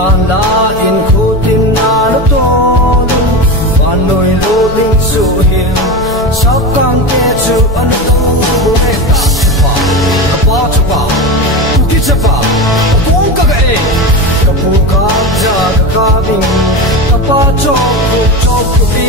Halain ko din na naton Pano'y lubing suhin Sa kangketsu ano to Bureka Chapa Kapa chapa Kuki chapa Opong kagae Kapukak ja kakabing Kapa choku choku bi